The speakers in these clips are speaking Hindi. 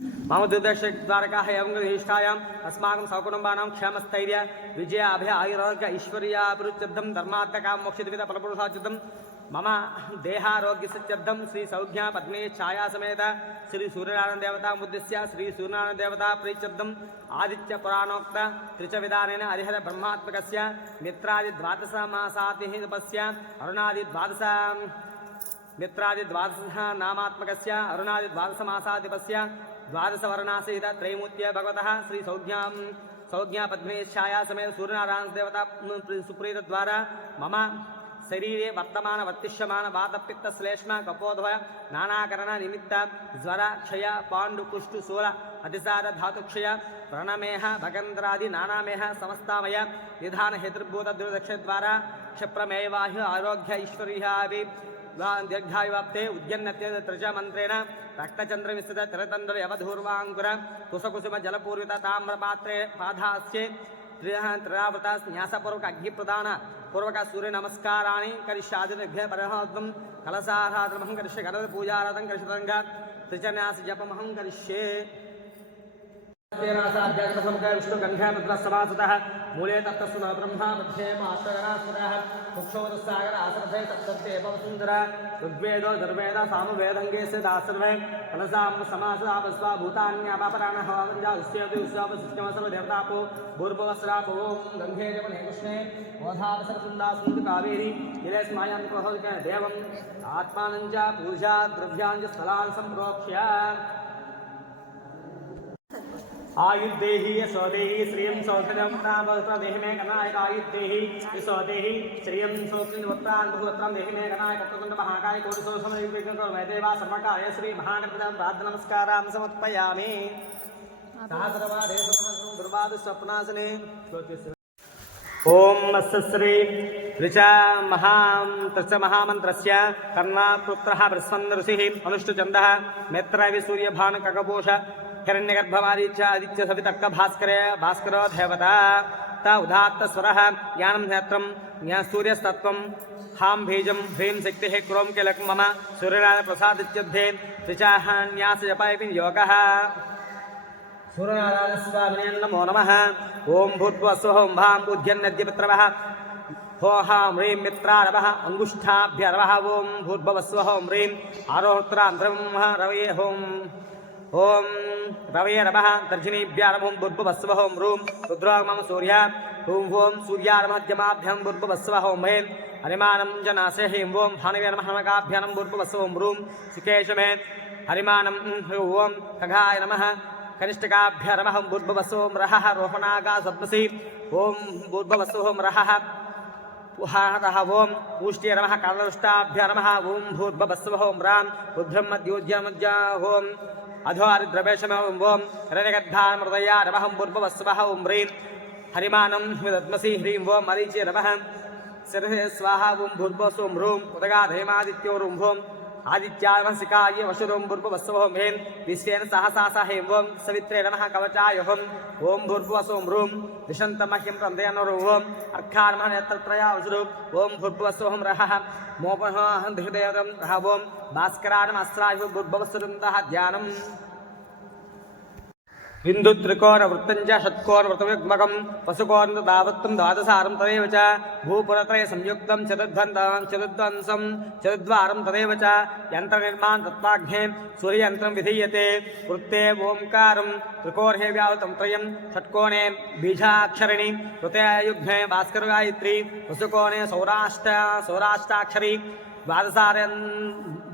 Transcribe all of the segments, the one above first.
मम दुर्दशद्वारकाः एवं निष्ठायाम् अस्माकं सकुटुम्बानां क्षेमस्थैर्य, विजय अभय आयुरोग्य ऐश्वर्याभिरुच्यर्थं धर्मात्मकां मोक्षितविद फलपुरुषाच्युतं मम देहारोग्यसत्यर्थं श्री सौज्ञा पत्नी छाया समेत श्री सूर्यनारायण देवता उद्देश्य श्री सूर्यनारायण देवता प्रीत्यर्थम् आदित्य पुराणोक्त त्रिचविधानेन हरिहर ब्रह्मात्मकस्य मित्रादि द्वादश मासातिः तपस्य अरुणादि द्वादश मित्रादि नामात्मकस्य अरुणादि ద్వాదశవర్ణాసహిత త్రైమూర్త్య భగవత శ్రీ సౌజ్ఞాం సౌజ్ఞా పద్మేశాయా సమేత సూర్యనారాయణ దేవత సుప్రీత ద్వారా మమ శరీరే వర్తమాన వర్తిష్యమాన వాతపిత్త శ్లేష్మ కపోధవ నానాకరణ నిమిత్త జ్వర క్షయ పాండు కుష్టు శూల అతిసార ధాతుక్షయ ప్రణమేహ భగంద్రాది నానామేహ సమస్తామయ నిధాన హేతుర్భూత దురదక్ష ద్వారా క్షిప్రమేవాహ్య ఆరోగ్య ఐశ్వర్యాభి दीर्घायुवाप्ते उद्यन्नत्य त्रज मन्त्रेण रक्तचन्द्रविस्तृत तिरतन्द्र यवधूर्वाङ्कुर कुसकुसुम जलपूर्वित ताम्रपात्रे पाधास्ये त्रिरावृत न्यासपूर्वक अग्निप्रदान पूर्वक सूर्य नमस्काराणि करिष्यादिभ्य परहत्वं कलसाराधनमहं करिष्ये गणपति करिष्यतङ्ग त्रिचन्यास जपमहं करिष्ये विष्णुगन्धासमासतः मूले तत्तस्सु न ब्रह्मा मध्ये मास्तगणास्पदः कुक्षोदसागर आश्रधे तत्तत्ते सुन्दर ऋग्वेदो दुर्वेद सामवेदङ्गे से दासर्वे फलसां समास आपस्वा भूतान्यापापराणः कावेरी निलेस्मायां प्रहोदिके देवम् पूजा द्रव्याञ्च स्थलान् सम्प्रोक्ष्य आयुर्देहि, यशोदेहि, श्रियं सौखदं नामवत्र देहि श्रियं महाकाय श्री महागणपतिं प्रार्थनमस्कारां समर्पयामि। सहस्रवादे ॐ अस्य श्री ऋचा महां तस्य महामन्त्रस्य कर्णापुत्रः बृहस्पन् ऋषिः अनुष्टुचन्दः हिरण्यगर्भमादित्य आदित्य सवितर्क भास्कर भास्कर देवता ता उदात्त स्वरः ज्ञानं नेत्रं ज्ञा सूर्यस्तत्वं हाँ बीजं ह्रीं शक्तिः, क्रों किलकं मम सूर्यनारायण प्रसादित्यध्ये त्रिचाः न्यासजपायपि योगः सूर्यनारायणस्वामिने नमो नमः। ॐ भूर्भुवस्वः ॐ भां पूज्यन्नद्यपित्रवः हो हाँ ह्रीं मित्रारवः, अङ्गुष्ठाभ्यरवः। ॐ भूर्भुवस्वः ॐ ह्रीं आरोहत्रान्ध्रं रवये हों ॐ रवये रवः तर्जनीभ्यारभं बुर्भुवस्वः ॐ रूं रुद्रो मम सूर्य ॐ ॐ सूर्यारमध्यमाभ्यां बुर्भुवस्वः ॐ हें हरिमानं जनासे हीं ॐ भानवे नमः नमकाभ्यानं बुर्भुवस्व ॐ रूं सुकेशमे हरिमानं ॐ खगाय नमः। कनिष्ठकाभ्य नमः बुर्भवसों रहः रोहणागा सप्तसि। ॐ बुर्भवसों रहः पुहारः ॐ पूष्ट्ये नमः। कालदुष्टाभ्य नमः ॐ भूर्भवस्वः ॐ रां। रुद्रं मद्योज्यमद्या ॐ अधोरिद्रवेशम ॐ हिरण्यगद्धामृतया नमः बुर्भवस्वः ॐ ह्रीं। हरिमानं विदद्मसि ह्रीं ॐ मरीचे नमः शिरसे स्वाहा ॐ भूर्भवसों ह्रूं उदगाधेमादित्यो ॐ ॐ आदित्यामसिकाय वशुरों भूर्भुवस्वं हें विश्वेन सहसा हें वं सवित्रे नमः कवचाय हं ॐ भूर्भुवस्वं रूं दिशन्तमह्यं प्रन्दयनों अर्खार्मः नेत्रत्रया वशुरु ॐ भूर्भुवस्वं रहः मोपः हृदयं रह ॐ भास्कराणमस्राय भूर्भुवस्वरुन्दः ध्यानम् बिन्दु त्रिकोण वृत्तञ्च षट्कोण वृतयुग्मकं पशुकोण दावत्तं द्वादशारं तदेव च भूपुरत्रय संयुक्तं चतुर्ध्वन्तं चतुर्ध्वंसं चतुर्द्वारं तदेव च यन्त्रनिर्माण तत्त्वाघ्ने सूर्ययन्त्रं विधीयते वृत्ते ओङ्कारं त्रिकोणे व्यावृतं त्रयं षट्कोणे बीजाक्षरिणि वृतयुग्ने भास्करगायत्री पशुकोणे सौराष्ट सौराष्टाक्षरी द्वादशारे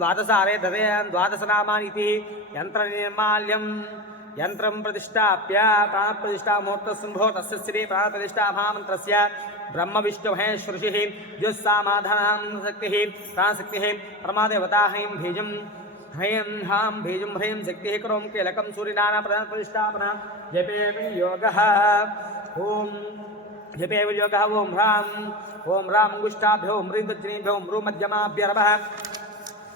द्वादशारे ददे द्वादशनामानि इति यन्त्रनिर्माल्यं यन्त्रं प्रतिष्ठाप्य प्राणप्रतिष्ठामुहूर्तसम्भो तस्य श्री प्राणप्रतिष्ठाभामन्त्रस्य ब्रह्मविष्णुमहेश्वऋषिः द्युस्सामाधानां शक्तिः, प्राणशक्तिः परमादेवता हैं बीजं ह्रीं हाँ बीजं ह्रीं शक्तिः। करों कीलकं सूर्यनाना प्राणप्रतिष्ठापना जपे योगः ॐ जपे योगः ॐ ह्रां ॐ ह्रीं दक्षिणीभ्यो ह्रूं मध्यमाभ्यरवः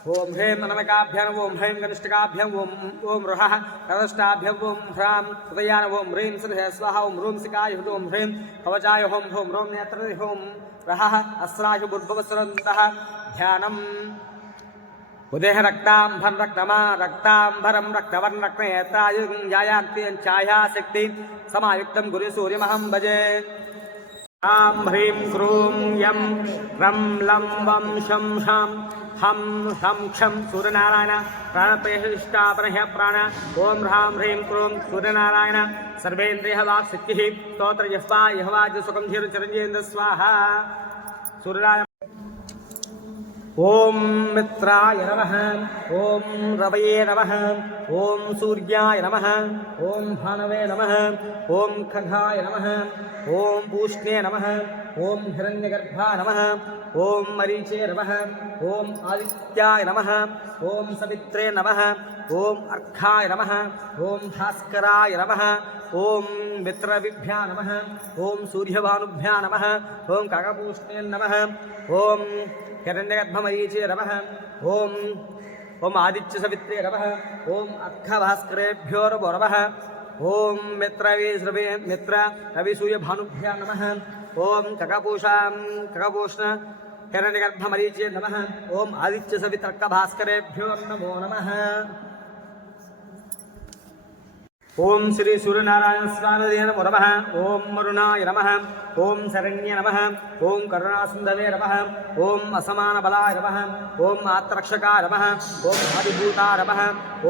ॐ ह्रीं नमकाभ्याम् ॐ ह्रीं कनिष्ठकाभ्याम् ॐ ॐ रुहः कनिष्ठाभ्यम् ॐ ह्रां हृदयान ॐ ह्रीं सृह स्वाहा ॐ ह्रूं सिकाय ॐ ह्रीं कवचाय ॐ ह्रूं ह्रूं नेत्र ॐ रहः अस्राय बुर्भवसुरन्तः ध्यानम् उदेह रक्तांभर रक्तमा रक्तांभरम रक्तवर्ण रक्तनेत्रायुजायान्ति छाया शक्ति समायुक्तं गुरु सूर्यमहं भजे ह्रां ह्रीं क्रूं यं रं लं वं शं शां हं हम क्षं सूर्यनारायण प्राणप्रतिष्ठापनः प्राण ॐ ह्रां ह्रीं क्रूं सूर्यनारायण सर्वेन्द्रियवाक्सिद्धिः स्तोत्र यस्वा यहवाज धीर चरंजेन्द्र स्वाहा सूर्यनारायण ॐ मित्राय नमः ॐ रवये नमः ॐ सूर्याय नमः ॐ भानवे नमः ॐ खगाय नमः ॐ पूष्णे नमः ॐ हिरण्यगर्भा नमः ॐ मरीचे नमः ॐ आदित्याय नमः ॐ सवित्रे नमः ॐ अर्घाय नमः ॐ भास्कराय नमः ॐ मित्रविभ्या नमः ॐ सूर्यभानुभ्या नमः ॐ काकपूष्णे नमः ॐ हिरण्यगर्भमरीचे नमः ॐ ॐ आदित्यसवित्रे नमः ॐ अर्घभास्करेभ्यो नमो नमः ॐ मित्रवे श्रवे मित्र रविसूर्यभानुभ्या नमः। ॐ ककपूषां ककपूष्ण हिरण्यगर्भमरीचे नमः ॐ आदित्यसवितर्कभास्करेभ्यो नमो नमः। ஓம் ஸ்ரீ சூரியநாராயண சுவாமிதே நம ஓம் மருணாய நம ஓம் சரண்ய நம ஓம் கருணாசுந்தவே நம ஓம் அசமான பலாய நம ஓம் ஆத்ரக்ஷகா நம ஓம் ஆதிபூதா நம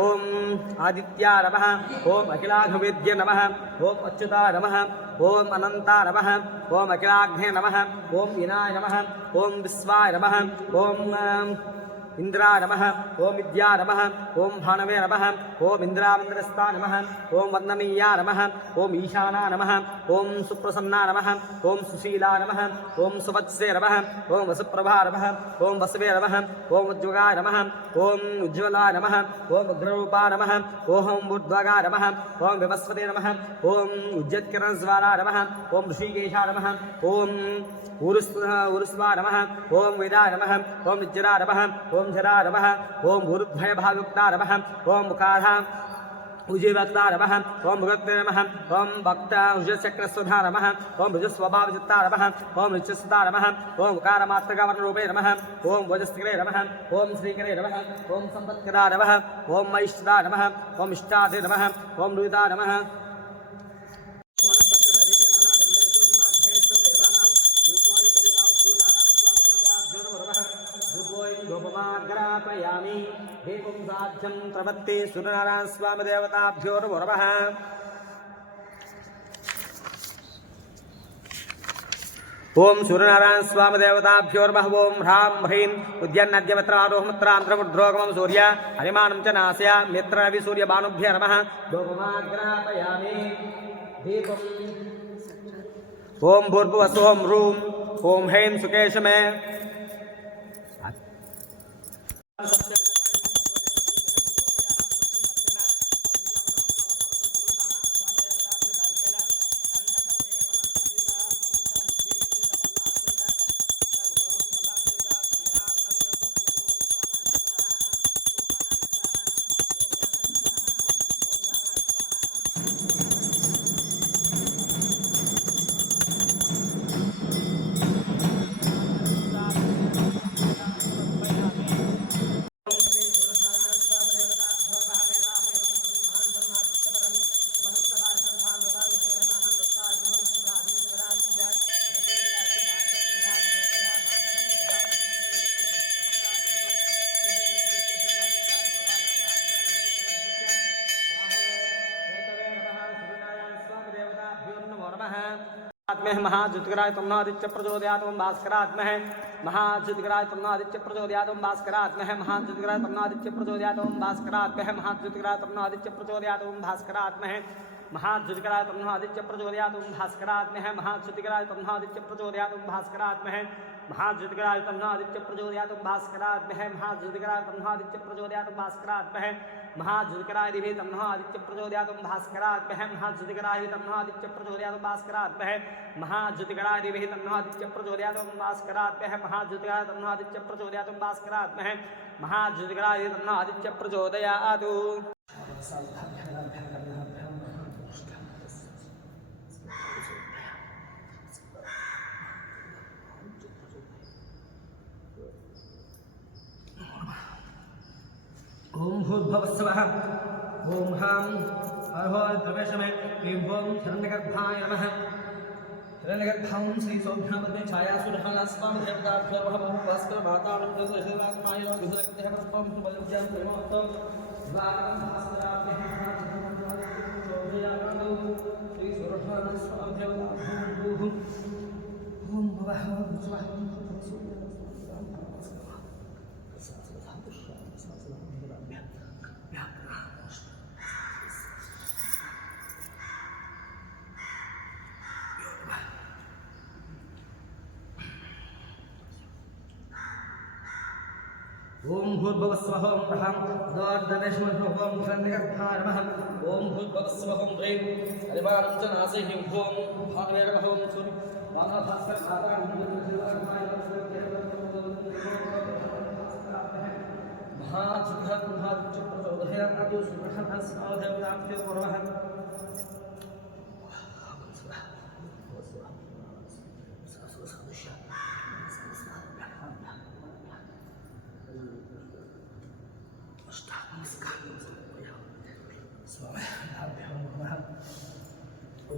ஓம் ஆதித்யா நம ஓம் அகிலாகவேத்ய நம ஓம் அச்சுதா நம ஓம் அனந்தா நம ஓம் அகிலாக்னே நம ஓம் வினாய நம ஓம் விஸ்வாய நம ஓம் ఇంద్రా నమ ఓం విద్యా నమ ఓం భానవే నమ ఓం ఇంద్రామంద్రస్థా నమ ఓం వందనీయా నమ ఓం ఈశానా నమ ఓం సుప్రసన్నా నమ ఓం సుశీలా నమ ఓం సువత్సే నమ ఓం వసుప్రభా నమ ఓం వసవే నమ ఓం ఉజ్వగా నమ ఓం ఉజ్వలా నమ ఓం ఉగ్రరూపా నమ ఓం ఊర్ధ్వగా నమ ఓం వివస్వతే నమ ఓం ఉజ్జత్కిరణజ్వాలా నమ ఓం ఋషికేశా నమ ఓం ఊరుస్ ఊరుస్వా నమ ఓం వేదా నమ ఓం విజ్జరా నమ ఓం ఓం నమ ఓం ఊరుద్భయభాగుక్తా ఓం ముఖాధా ఉజీవక్తా నమ ఓం మృగత్తే నమ ఓం భక్త ఉజచక్రస్వధా నమ ఓం రుజస్వభావచిత్తా నమ ఓం రుచస్వతా నమ ఓం ఉకారమాత్రకవర్ణరూపే నమ ఓం వజస్కరే నమ ఓం శ్రీకరే నమ ఓం సంపత్కరా నమ ఓం మైష్టదా నమ ఓం ఇష్టాదే నమ ఓం రుదా నమ समर्पयामि हे प्रवत्ते ओम सूर्यनारायण स्वामी देवताभ्योर्मह ओम ह्रां ह्रीं उद्यन्नद्यवत्रारोहमत्रान्तरमुद्रोगमं सूर्य हरिमानं च नास्या मित्रविसूर्यबाणुभ्य नमः। धूपमाग्रापयामि दीपम्। ओम भूर्भुवसु ओम ह्रूं। ओम ह्रीं सुकेश Gracias. महाज्योतिरात्मह महाज्योतिराय तमनादित्य प्रचोदयात्म भास्करात्मह महाज्योतिराय तमनादित्य प्रचोदयात्म भास्करात्मह महाज्योतिराय तमनादित्य प्रचोदयात्म भास्करात्मह महाज्योतिराय तमनादित्य प्रचोदयात्म भास्करात्मह महाज्योतिराय तमनादित्य प्रचोदयात्म भास्करात्मह महाज्योतिराय तमनादित्य प्रचोदयात्म भास्करात्मह तन्नादित्य प्रचोदयात ओम भास्करात्मे महाजुतगराय तन्नादित्य प्रचोदयात ओम भास्करात्मे महाजुतगराय तन्नादित्य प्रचोदयात भास्करात्महे महाजुतिकराय तन्नो आदित्य प्रचोदयातुं भास्करात्महे तन्नो आदित्य प्रचोदयातुं भास्करात्महे महाजुतिकराय तन्नो आदित्य प्रचोदयातुं भास्करात्महे महाजुतिकराय तन्नो आदित्य प्रचोदयातु भूर्भुवस्वः ॐ हाँ। अहो ॐ हिरण्यगर्भाय नमः हिरण्यगर्भां श्रीसौभ्यामते छायासुरहलास्वां देवताभ्यो वः भास्कर दशरथात्माय विसरक्तः पुष्पं श्री सुरहलास्वाभ्यो भूः ॐ भवः। ॐ भूर्भुवस्वः ॐ प्रहां द्वादशमः ॐ हिरण्यगर्भाय नमः ॐ भूर्भुवस्वः ॐ ह्रीं हरिवाञ्चनासिः ॐ भागवेरवः ॐ सूर्य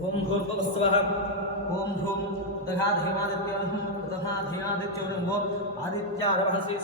ॐ भूर्भुवस्वः स्व। भ्रूं दघाधीनादित्यं दधाधीनादित्यों ॐ आदित्यारभसि